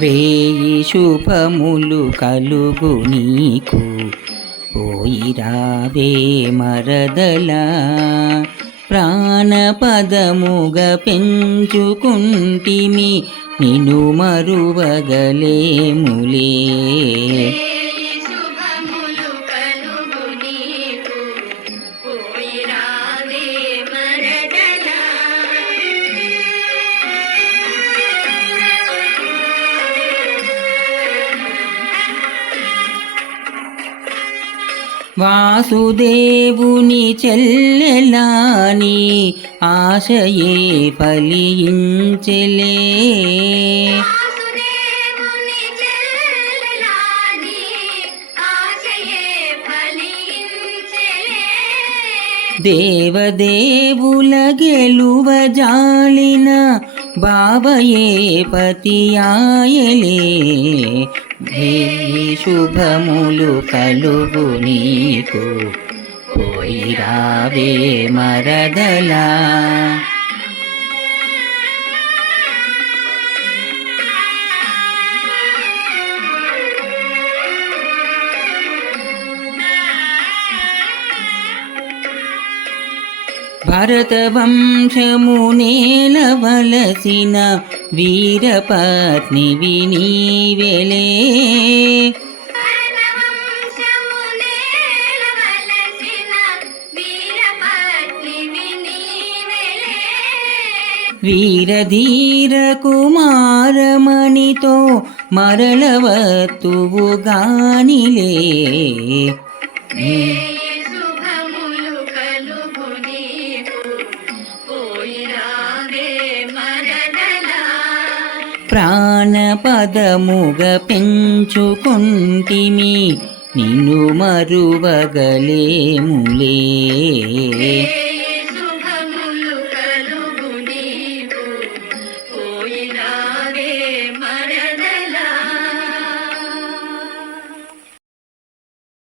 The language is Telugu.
వేయి శుభములు కలుగు నీకు పోయిరావే మరదలా ప్రాణపదముగ పెంచుకుంటిమి నిన్ను మరువగలేములే. వాసుదేవుని చెల్లెలాని ఆశయే ఫలించెలే. దేవదేవుల గెలువ జాలిన బావయే పతియాయలే. వేయి శుభములు కలుగు నీకు పోయిరావే మరదలా. భరతవంశము నేలవలసిన వీరపత్నివి నీవెలే. వీరధీర కుమారమణితో మరలవత్తువు గానిలే. ప్రాణపదముగ పెంచుకుంటిమి నిన్ను మరువగలేములే.